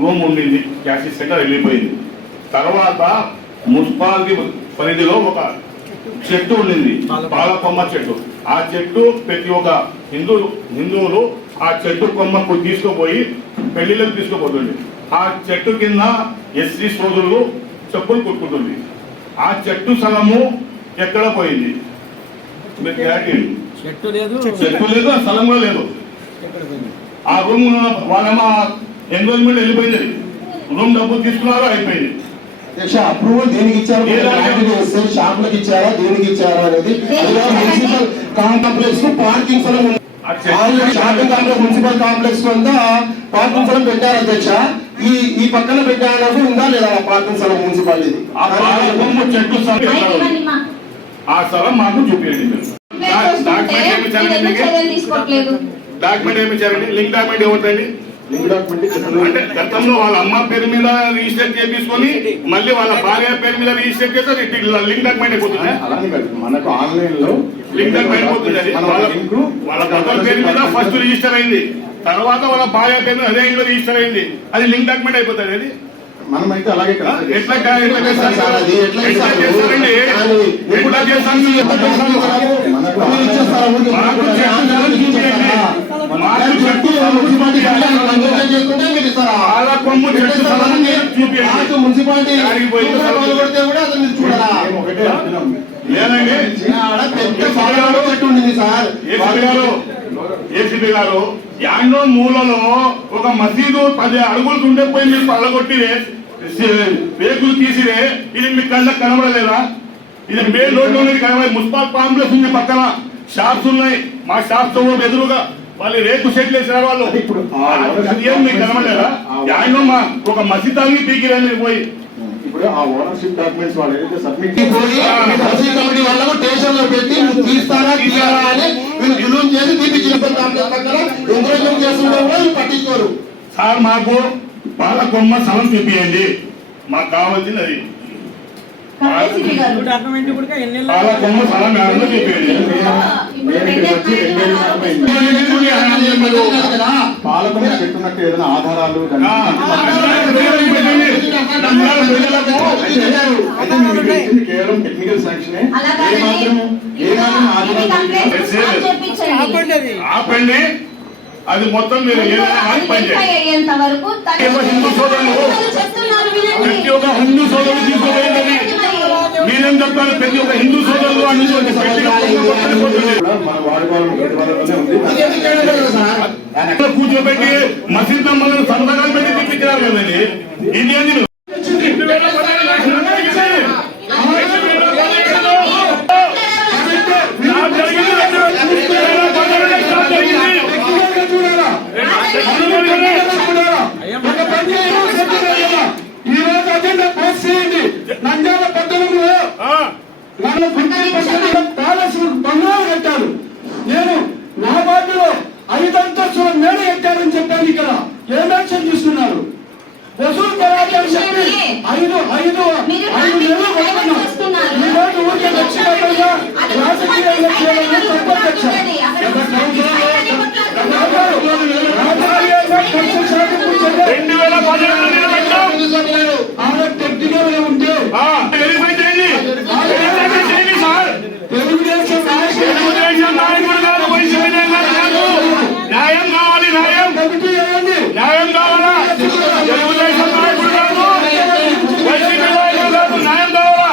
Room ఉండింది, cash centre వెళ్ళిపోయింది. తర్వాత మున్సిపాలిటీ పరిధిలో ఒక చెట్టు ఉండింది, పాలకొమ్మ చెట్టు. ఆ చెట్టు ప్రతి ఒక్క హిందువులు ఆ చెట్టు కొమ్మకు తీసుకుపోయి పెళ్లిళ్ళకి తీసుకుపోతుంది. ఆ చెట్టు కింద ఎస్సీ సోదరులు చెప్పులు కుట్టుకుంటుంది. ఆ చెట్టు స్థలము ఎక్కడ పోయింది? చెట్టు లేదు, ఆ స్థలం కూడా లేదు. ఆ రూమ్ వాళ్ళ ఎన్రోల్మెంట్ వెళ్ళిపోయింది, రూమ్ డబ్బులు తీసుకున్నారు, అయిపోయింది. అప్రూవల్ దేనికి ఇచ్చారు? షాపులకు ఇచ్చారా, దేనికి ఇచ్చారా అనేది మున్సిపల్ కాంప్లెక్స్ పార్కింగ్ స్థలం షాపింగ్ కాంప్లెక్స్ మున్సిపల్ కాంప్లెక్స్ అంతా పార్కింగ్ స్థలం పెట్టారు అధ్యక్ష. ఈ పక్కన పెట్టారు ఉందా లేదా పార్కింగ్ స్థలం మున్సిపాలిటీ? చెట్టు ఆ స్థలం మాకు చూపించండి. డాక్యుమెంట్ ఏమి ఇచ్చారండి? లింక్ డాక్యుమెంట్ ఏమవుతాయండి? అంటే గతంలో వాళ్ళ అమ్మ పేరు మీద రిజిస్టర్ చేయించుకొని మళ్ళీ వాళ్ళ భార్య పేరు మీద రిజిస్టర్ చేస్తే లింక్ డాక్యుమెంట్ అయిపోతుంది. మనకు ఆన్లైన్ లో లింక్ డాక్యుమెంట్ అయిపోతుంది. వాళ్ళ భర్త పేరు మీద ఫస్ట్ రిజిస్టర్ అయింది, తర్వాత వాళ్ళ భార్య పేరు మీద అదే ఇంట్లో రిజిస్టర్ అయింది, అది లింక్ డాక్యుమెంట్ అయిపోతుంది. అది మనమైతే అలాగే ఎట్లా చేస్తారండి? మున్సిపాలిటీ ఏసీపీ గారు యాడ్లో మూలలో ఒక మసీదు 10 అడుగులు ఉండకపోయి మీరు పళ్ళగొట్టి రేకులు తీసిరే, ఇది మీ కళ్ళకి కనబడలేదా? ఇది మెయిన్ రోడ్లో ఉన్నది కనబడి మున్సిపల్ కాంప్లెక్స్ ఉంది, పక్కన షాప్స్ ఉన్నాయి. మా షాప్స్ ఎదురుగా వాళ్ళు రేకు షెడ్లు వేసినారు వాళ్ళు. ఇప్పుడు ఏం మీకు కనబడలేదా? యాడ్లో మా ఒక మసీదాన్ని పీకిరని పోయి ఇప్పుడు ఆ ఓనర్షిప్ డాక్యుమెంట్స్ వాళ్ళు ఏదైతే సబ్మిట్ కమిటీ వాళ్ళకు స్టేషన్ లో పెట్టి తీస్తారా తీయాలా అని వీళ్ళు జులూం చేసి తీపించిన ఎంకరేజ్మెంట్ చేస్తుంటే కూడా పట్టించుకోరు. సార్ మాకు పాలకొమ్మ స్థలం చూపియండి, మాకు కావాల్సింది అది. పాలకొమ్మ స్థలం చూపియండి. పాలకొమ్మ పెట్టున్నట్టు ఏదైనా ఆధారాలు కేవలం టెక్నికల్ శాంక్షన్ ఆపండి. అది మొత్తం మీరు హిందూ సోదరులు ప్రతి ఒక్క హిందూ సోదరులు తీసుకోలేదు. మీరేం చెప్తారు? ప్రతి ఒక్క హిందూ సోదరులు కూర్చోబెట్టి మసీద్ మనల్ని సంతకాలు పెట్టి తెప్పించారు కదండి. ఇది నంద్యాల పట్టణంలో బంగారు కట్టారు. నేను నా వార్డులో 5 అంతస్తుల మేడ కట్టారని చెప్పాను. ఇక్కడ ఏం యాక్షన్ తీసుకున్నారు? వసూలు కరాలని చెప్పి 5 నెలలు పడుతున్నాం. ఈ రోజు ఊరికే లక్ష్యంగా రాజకీయంగా చేయాలని తప్పొచ్చ. టెక్నికల్ ఉంటే న్యాయం కావాలి, న్యాయం కావాలా? తెలుగుదేశం నాయకుడు కాదు, వైసీపీ నాయకుడు కాదు, న్యాయం కావాలా,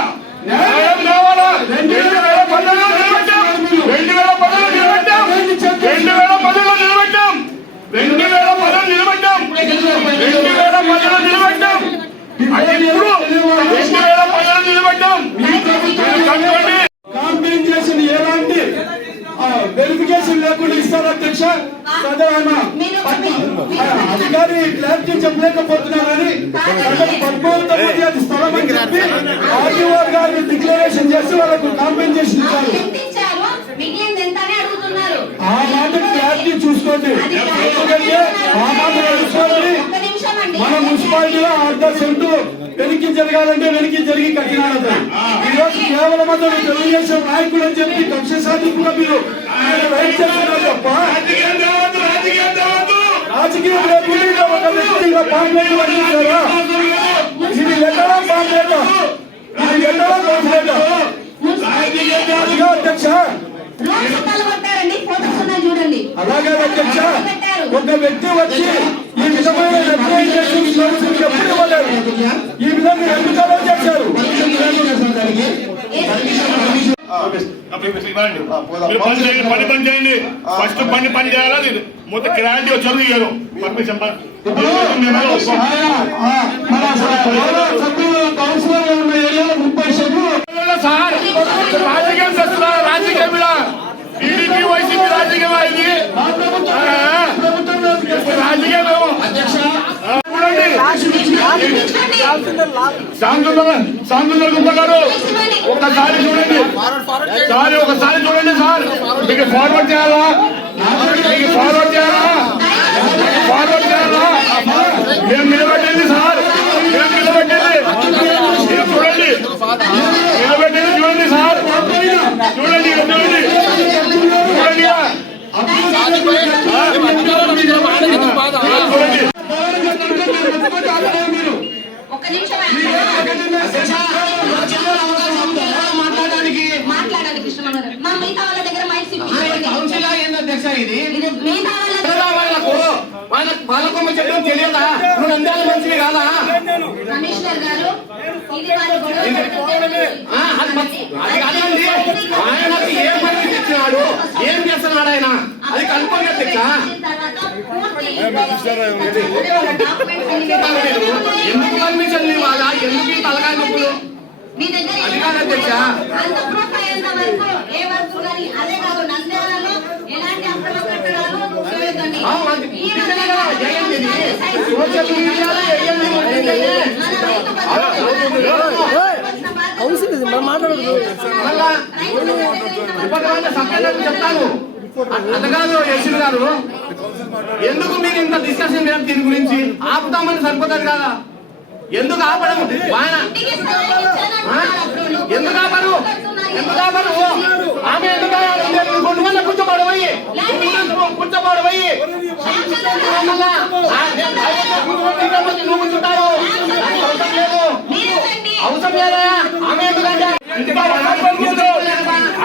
న్యాయం కావాలా? 2010లో నిలబెట్టాం, 2010లో నిలబెట్టాం, 2010లో నిలబెట్టాం, 2010లో నిలబెట్టాం, 2010లో నిలబెట్టాం. అది ఇప్పుడు 2010లో నిలబెట్టాం. కాంపెయిన్ చేసిన ఎలాంటి వెరిఫికేషన్ లేకుండా ఇస్తారు అధ్యక్ష. అధికారి క్లారిటీ చెప్పలేకపోతున్నారని 19 అది స్థలం అని చెప్పి ఆర్డీఓ గారిని డిక్లరేషన్ చేసి వాళ్ళకు కాంపెయిన్ చేసి ఇచ్చారు. ఆ మాటకు క్లారిటీ చూసుకోండి. ఎందుకంటే ఆ మాట తెలుసుకోవాలి. మన మున్సిపాలిటీలో 6% వెనక్కి జరగాలంటే వెనక్కి జరిగి కట్టినాడు. ఈ రోజు కేవలం అతను తెలుగుదేశం నాయకుడు అని చెప్పి కక్ష సాధింపుగా మీరు రైట్ చేస్తున్నారు తప్ప రాజకీయం లేకుండా ఒక వ్యక్తి ఇచ్చిన పాంప్లెట్ వర్తిస్తారా? ఇది ఎక్కడా పాంప్లెట్, ఇది ఎక్కడా పాంప్లెట్? అదిగా అధ్యక్ష, అలాగే అధ్యక్ష, ఒక వ్యక్తి వచ్చి ఈ విధమైన రిప్రజెంటేషన్ ఎప్పుడు ఇవ్వలేదు. ఈ విధంగా ఎందుకు అలా చేశారు? మీరు పని చేయండి, పని చేయండి. ఫస్ట్ పని చేయాలి. మొత్తం క్లారిటీ వచ్చారు ఇయ్యారు పర్మిషన్. సార్ రాజకీయం చేస్తున్నారు, రాజకీయం టీడీపీ వైసీపీ రాజకీయం ఇది రాజకీయమేమో. శాంతుల గుప్తా గారు ఒకసారి చూడండి సార్, ఒకసారి చూడండి సార్. మీకు ఫార్వర్డ్ చేయాలా, మీకు ఫార్వర్డ్ చేయాలా, ఫార్వర్డ్ చేయాలా? మేము నిలబెట్టింది సార్, మేము నిలబెట్టింది చూడండి, నిలబెట్టింది చూడండి సార్, చూడండి చూడండి చూడండి. ఒక్క నిమిషం మాట్లాడాలి కృష్ణమోహన్ గారు. మా మిగతా వాళ్ళ దగ్గర మైక్ తెలియదా? నువ్వు నంద్యాల మంచిది కాదా? కమిషనర్ గారు ఇది వారి గొడవ ఆయనకు ఏం పని తెచ్చినాడు, ఏం చేస్తున్నాడు ఆయన, అది కనుక్కోండి అధ్యక్ష. ఎందుకు పర్మిషన్ ఇవ్వాలా, ఎందుకు ఈ తలకాయ నొప్పులు? మీ దగ్గర అది కాదు అధ్యక్ష. అంత ప్రూఫ్ అయ్యేంత వరకు ఏ వరకు కానీ అదే కాదు నంద్యాలలో ఎలాంటి అక్రమ కట్టడాలు చేయొద్దండి. సోషల్ మీడియాలో చెప్తాను. అంతకాదు యశ్వర్ గారు, ఎందుకు మీరు ఇంత డిస్కషన్ లేదు దీని గురించి? ఆపుతామని సరిపోతుంది కదా, ఎందుకు ఆపడం? ఎందుకు ఆపరు, ఎందుకు ఆపరు? ఆమె ఎందుకు కొన్ని వల్ల కూర్చోబడబోయి కూర్చోబడబోయి నువ్వు కూర్చుంటావు, అవసరం లేదు, అవసరం లేదా? ఆమె ఎందుకంటే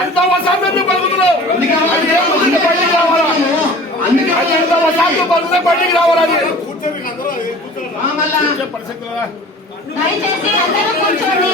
అంత వసాంతం పలుకుతున్నావు, అందుకే అంత వసాంతం పలుకుతే బయటికి రావాలి. దయచేసి అందరూ కూర్చోండి.